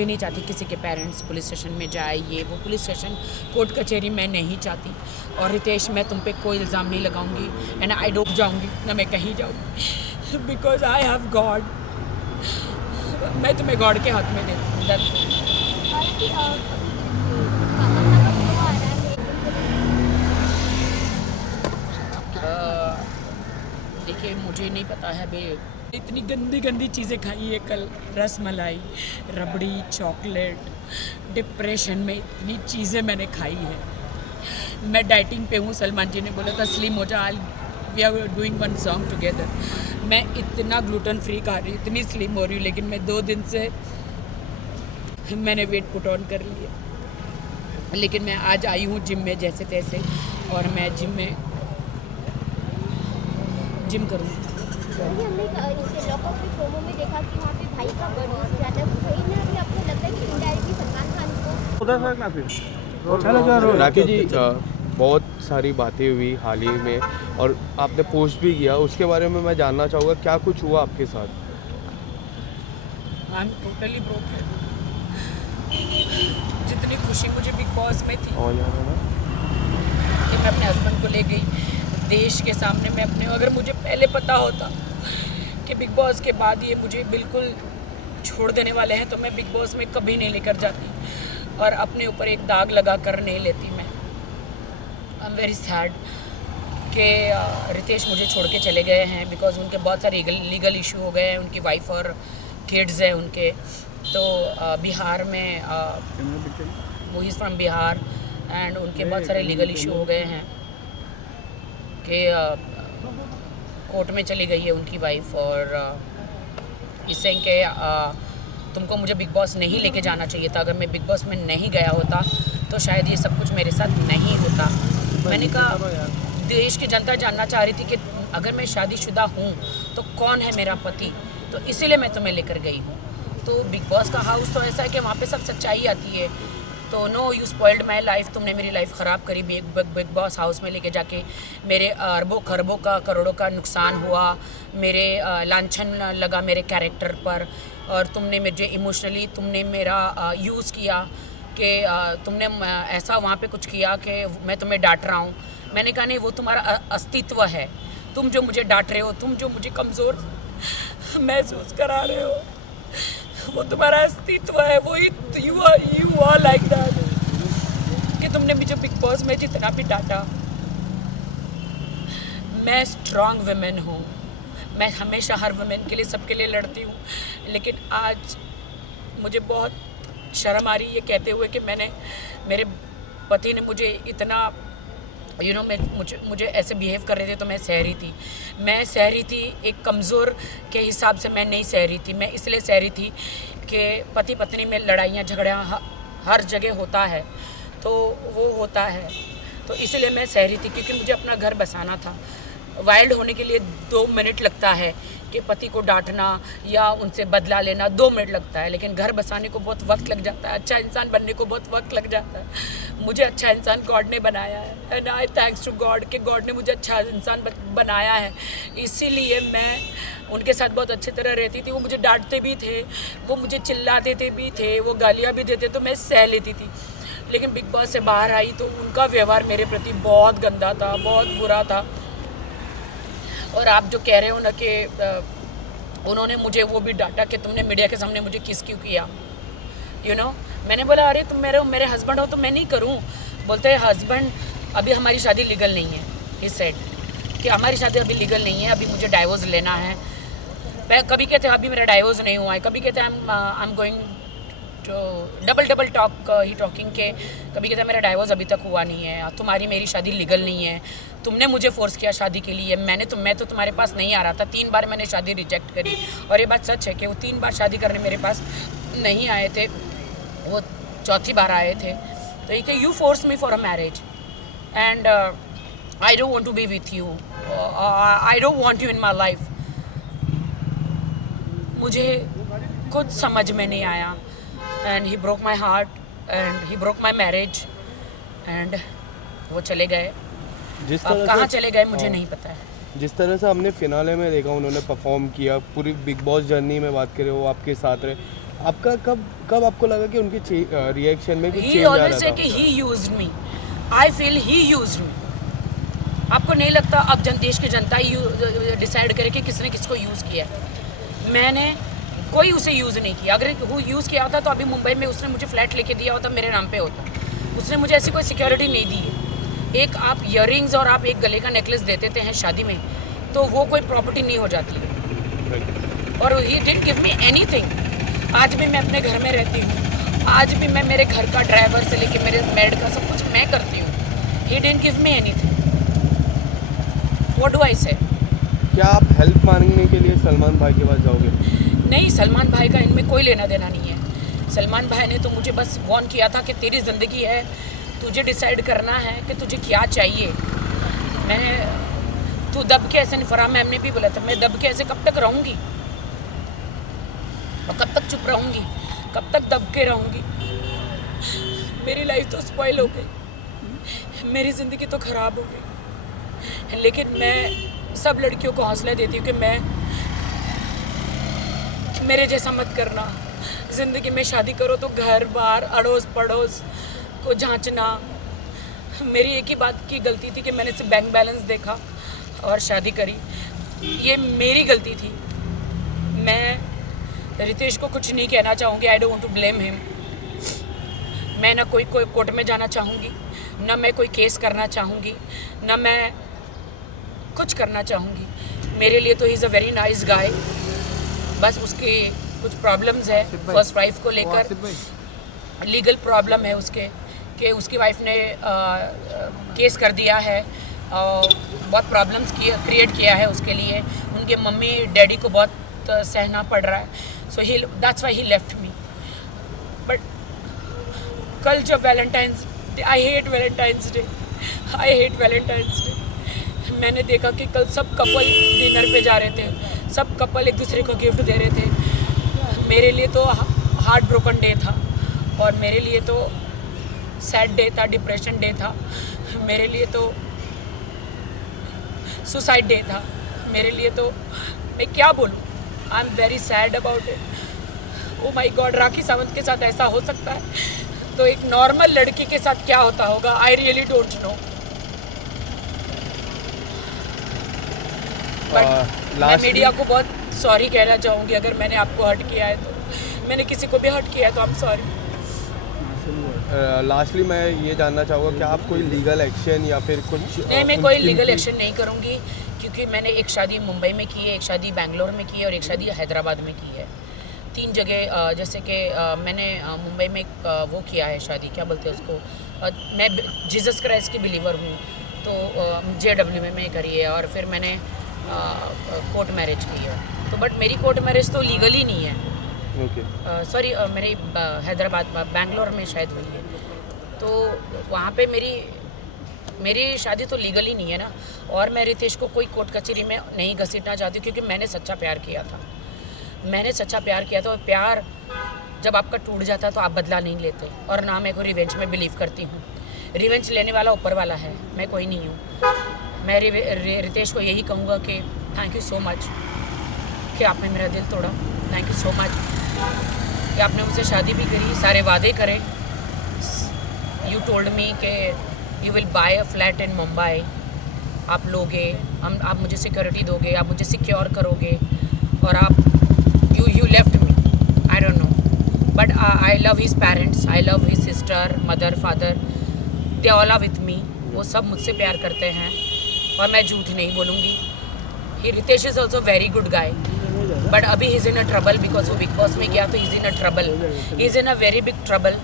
कभी नहीं चाहती किसी के पेरेंट्स पुलिस स्टेशन में जाए, ये वो पुलिस स्टेशन कोर्ट कचहरी मैं नहीं चाहती। और रितेश, मैं तुम पे कोई इल्ज़ाम नहीं लगाऊंगी एंड आई डूब जाऊंगी ना मैं कहीं जाऊंगी, बिकॉज आई हैव गॉड। मैं तुम्हें गॉड के हाथ में दे देखिए, मुझे नहीं पता है बे, इतनी गंदी गंदी चीज़ें खाई है कल, रस मलाई, रबड़ी, चॉकलेट, डिप्रेशन में इतनी चीज़ें मैंने खाई है। मैं डाइटिंग पे हूँ, सलमान जी ने बोला था स्लिम हो जा, we are doing one song together. मैं इतना ग्लूटेन फ्री खा रही हूँ, इतनी स्लिम हो रही हूँ, लेकिन मैं 2 दिन से मैंने वेट पुट ऑन कर लिया। लेकिन मैं आज आई हूँ जिम में जैसे तैसे, और मैं जिम करूँगी। हमने लॉकअप में प्रोमो में देखा कि वहाँ पे भाई का बर्थ ज़्यादा सही में अभी आपको लगता है कि इनडायरेक्टली सलमान खान को उधर सर ना फिर राखी जी, बहुत सारी बातें हुई हाल ही में और आपने पोस्ट भी किया, उसके बारे में मैं जानना चाहूँगा क्या कुछ हुआ आपके साथ? I am totally broken. जितनी खुशी मुझे बिग बॉस में थी कि मैं अपने हस्बैंड को ले गई देश के सामने, मैं अपने, अगर मुझे पहले पता होता कि बिग बॉस के बाद ये मुझे बिल्कुल छोड़ देने वाले हैं तो मैं बिग बॉस में कभी नहीं लेकर जाती और अपने ऊपर एक दाग लगा कर नहीं लेती। मैं आई एम वेरी सैड कि रितेश मुझे छोड़ के चले गए हैं, बिकॉज उनके बहुत सारे लीगल इशू हो गए हैं, उनकी वाइफ और किड्स हैं उनके। तो बिहार में वो इज़ फ्रॉम बिहार एंड उनके बहुत सारे लीगल इशू हो गए हैं कि कोर्ट में चली गई है उनकी वाइफ, और इससे कि तुमको मुझे बिग बॉस नहीं लेके जाना चाहिए था। अगर मैं बिग बॉस में नहीं गया होता तो शायद ये सब कुछ मेरे साथ नहीं होता। मैंने कहा देश की जनता जानना चाह रही थी कि अगर मैं शादीशुदा हूँ तो कौन है मेरा पति, तो इसीलिए मैं तुम्हें लेकर गई हूँ। तो बिग बॉस का हाउस तो ऐसा है कि वहाँ पे सब सच्चाई आती है। तो no, you spoiled my life, तुमने मेरी लाइफ ख़राब करी। बिग बॉस हाउस में लेके जाके मेरे अरबों खरबों का, करोड़ों का नुकसान हुआ, मेरे लांछन लगा मेरे कैरेक्टर पर, और तुमने मुझे इमोशनली तुमने मेरा यूज़ किया कि तुमने ऐसा वहाँ पे कुछ किया कि मैं तुम्हें डांट रहा हूँ। मैंने कहा नहीं, वो तुम्हारा अस्तित्व है, तुम जो मुझे डांट रहे हो, तुम जो मुझे कमज़ोर महसूस करा रहे हो, वो तुम्हारा अस्तित्व है, वो यू आर लाइक दैट कि तुमने मुझे बिग बॉस में जितना भी डांटा। मैं स्ट्रॉन्ग वुमेन हूँ, मैं हमेशा हर वुमेन के लिए, सबके लिए लड़ती हूँ, लेकिन आज मुझे बहुत शर्म आ रही है ये कहते हुए कि मेरे पति ने मुझे इतना मुझे ऐसे बिहेव कर रहे थे तो मैं सह रही थी एक कमज़ोर के हिसाब से मैं नहीं सह रही थी। मैं इसलिए सह रही थी कि पति पत्नी में लड़ाइयाँ झगड़ियाँ हर जगह होता है, तो वो होता है, तो इसलिए मैं सह रही थी क्योंकि मुझे अपना घर बसाना था। वाइल्ड होने के लिए 2 मिनट लगता है कि पति को डांटना या उनसे बदला लेना 2 मिनट लगता है, लेकिन घर बसाने को बहुत वक्त लग जाता है, अच्छा इंसान बनने को बहुत वक्त लग जाता है। मुझे अच्छा इंसान गॉड ने बनाया है and I thanks to God कि गॉड ने मुझे अच्छा इंसान बनाया है। इसीलिए मैं उनके साथ बहुत अच्छी तरह रहती थी। वो मुझे डांटते भी थे, वो मुझे चिल्लाते थे भी थे, वो गालियाँ भी देते, तो मैं सह लेती थी। लेकिन बिग बॉस से बाहर आई तो उनका व्यवहार मेरे प्रति बहुत गंदा था, बहुत बुरा था। और आप जो कह रहे हो ना कि उन्होंने मुझे वो भी डांटा कि तुमने मीडिया के सामने मुझे किस क्यों किया, मैंने बोला अरे तुम मेरे हस्बैंड हो तो मैं नहीं करूं। बोलते हैं हस्बैंड, अभी हमारी शादी लीगल नहीं है। ही सेड कि हमारी शादी अभी लीगल नहीं है, अभी मुझे डाइवोर्स लेना है। कभी कहते हैं अभी मेरा डाइवोर्स नहीं हुआ है, कभी कहते हैं I am going to double talk ही टॉकिंग के, कभी कहते हैं मेरा डाइवोर्स अभी तक हुआ नहीं है, तुम्हारी मेरी शादी लीगल नहीं है, तुमने मुझे फोर्स किया शादी के लिए, मैं तो तुम्हारे पास नहीं आ रहा था। 3 बार मैंने शादी रिजेक्ट करी, और ये बात सच है कि वो 3 बार शादी करने मेरे पास नहीं आए थे, वो 4थी बार आए थे। तो ये कि you force me for a marriage and I don't want to be with you, I don't want you in my life. मुझे कुछ समझ में नहीं आया and he broke my heart and he broke my marriage and वो चले गए। जिस अब तरह कहाँ से चले गए मुझे नहीं पता है। जिस तरह से हमने फिनाले में देखा, उन्होंने परफॉर्म किया, पूरी बिग बॉस जर्नी में बात करें वो आपके साथ रहे, आपका कब आपको लगा कि उनके रिएक्शन में कुछ ही चेंज आ ऑलवेज रहा से था? कि he used me, I feel he used me. आपको नहीं लगता अब देश की जनता ही डिसाइड करे कि किसने किसको यूज़ किया है? मैंने कोई उसे यूज़ नहीं किया। अगर वो यूज़ किया होता तो अभी मुंबई में उसने मुझे फ्लैट लेके दिया होता, मेरे नाम पे होता। उसने मुझे ऐसी कोई सिक्योरिटी नहीं दी है। एक आप ईयररिंग्स और आप एक गले का नेकलेस दे देते हैं शादी में, तो वो कोई प्रॉपर्टी नहीं हो जाती है। और he didn't give me anything. आज भी मैं अपने घर में रहती हूँ, आज भी मैं मेरे घर का ड्राइवर से लेके मेरे मेड का सब कुछ मैं करती हूँ। He didn't give me anything. What do I से? क्या आप हेल्प मांगने के लिए सलमान भाई के पास जाओगे? नहीं, सलमान भाई का इनमें कोई लेना देना नहीं है। सलमान भाई ने तो मुझे बस वार्न किया था कि तेरी ज़िंदगी है, तुझे डिसाइड करना है कि तुझे क्या चाहिए। तू दब के ऐसे नहीं, फराह मैम ने भी बोला था, मैं दब के ऐसे कब तक रहूँगी और कब तक चुप रहूँगी, कब तक दब के रहूँगी? मेरी लाइफ तो स्पॉइल हो गई, मेरी ज़िंदगी तो ख़राब हो गई। लेकिन मैं सब लड़कियों को हौसला देती हूँ कि मेरे जैसा मत करना। ज़िंदगी में शादी करो तो घर बार अड़ोस पड़ोस को जांचना। मेरी एक ही बात की गलती थी कि मैंने सिर्फ बैंक बैलेंस देखा और शादी करी। ये मेरी गलती थी। मैं रितेश को कुछ नहीं कहना चाहूँगी, I don't want to blame him. मैं ना कोई कोर्ट में जाना चाहूँगी, ना मैं कोई केस करना चाहूँगी, ना मैं कुछ करना चाहूँगी। मेरे लिए तो he is a very nice guy. बस उसकी कुछ प्रॉब्लम्स है फर्स्ट वाइफ को लेकर, लीगल प्रॉब्लम है उसके कि उसकी वाइफ ने केस कर दिया है और बहुत प्रॉब्लम्स क्रिएट किया है उसके लिए। उनके मम्मी डैडी को बहुत सहना पड़ रहा है। So he that's why he left me. But कल जब Valentine's day, I hate Valentine's day, I hate Valentine's day. मैंने देखा कि कल सब कपल डिनर पे जा रहे थे, सब कपल एक दूसरे को गिफ्ट दे रहे थे। मेरे लिए तो हार्ट ब्रोकन डे था और मेरे लिए तो सैड डे था, डिप्रेशन डे था, मेरे लिए तो सुसाइड डे था, मेरे लिए तो मैं क्या बोलूँ। I am very sad about it. Oh my god, Rakhi Sawant के साथ ऐसा हो सकता है तो एक नॉर्मल लड़की के साथ क्या होता होगा? I really don't know. But मैं मीडिया को बहुत सॉरी कहना चाहूँगी अगर मैंने आपको हर्ट किया है तो। मैंने किसी को भी हर्ट किया है तो आई एम सॉरी। लास्टली मैं ये जानना चाहूँगा क्या आप कोई लीगल एक्शन या फिर कुछ? नहीं, मैं कोई लीगल एक्शन नहीं करूँगी क्योंकि मैंने एक शादी मुंबई में की है, एक शादी बेंगलोर में की है और एक शादी हैदराबाद में की है। 3 जगह जैसे कि मैंने मुंबई में वो किया है शादी, क्या बोलते हैं उसको, मैं जीसस क्राइस्ट की बिलीवर हूँ तो JW में करी है। और फिर मैंने कोर्ट मैरिज की है तो बट मेरी कोर्ट मैरिज तो लीगल ही नहीं है। सॉरी, मेरी हैदराबाद बेंगलोर में शायद हुई है तो वहाँ पे मेरी शादी तो लीगल ही नहीं है ना। और मैं रितेश को कोई कोर्ट कचहरी में नहीं घसीटना चाहती क्योंकि मैंने सच्चा प्यार किया था। मैंने सच्चा प्यार किया था और प्यार जब आपका टूट जाता है तो आप बदला नहीं लेते। और ना मैं को रिवेंज में बिलीव करती हूँ। रिवेंज लेने वाला ऊपर वाला है, मैं कोई नहीं हूँ। मैं रितेश को यही कहूँगा कि थैंक यू सो मच कि आपने मेरा दिल तोड़ा। थैंक यू सो मच कि आपने मुझसे शादी भी करी, सारे वादे करे। यू टोल्ड मी कि you will buy a flat in Mumbai, आप लोगे, आप मुझे सिक्योरिटी दोगे, आप मुझे सिक्योर करोगे और आप you left me. I don't know but I love his parents, I love his sister, mother, father, they all are with me. वो सब मुझसे प्यार करते हैं और मैं झूठ नहीं बोलूँगी। He Ritesh is also very good guy but अभी he is in a trouble because वो बिग बॉस में गया तो is in a trouble, he is in a very big trouble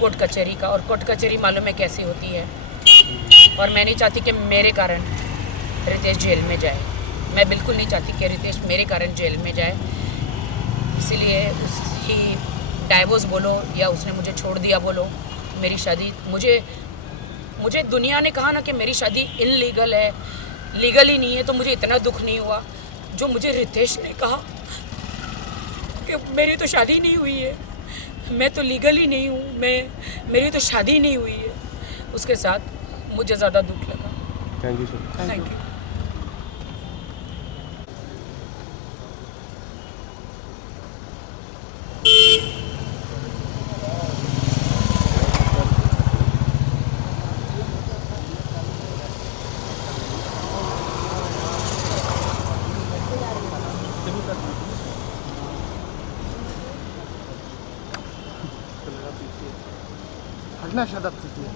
court कचहरी का। और कोर्ट कचहरी मालूम है कैसी होती है और मैं नहीं चाहती कि मेरे कारण रितेश जेल में जाए। मैं बिल्कुल नहीं चाहती कि रितेश मेरे कारण जेल में जाए। इसीलिए उसकी डाइवोर्स बोलो या उसने मुझे छोड़ दिया बोलो, मेरी शादी मुझे दुनिया ने कहा ना कि मेरी शादी इनलीगल है, लीगल ही नहीं है, तो मुझे इतना दुख नहीं हुआ जो मुझे रितेश ने कहा कि मेरी तो शादी नहीं हुई है, मैं तो लीगल ही नहीं हूँ, मेरी तो शादी नहीं हुई है। उसके साथ मुझे ज़्यादा दुख लगा। Thank you sir. Thank you. घटना सदक स्थिति है।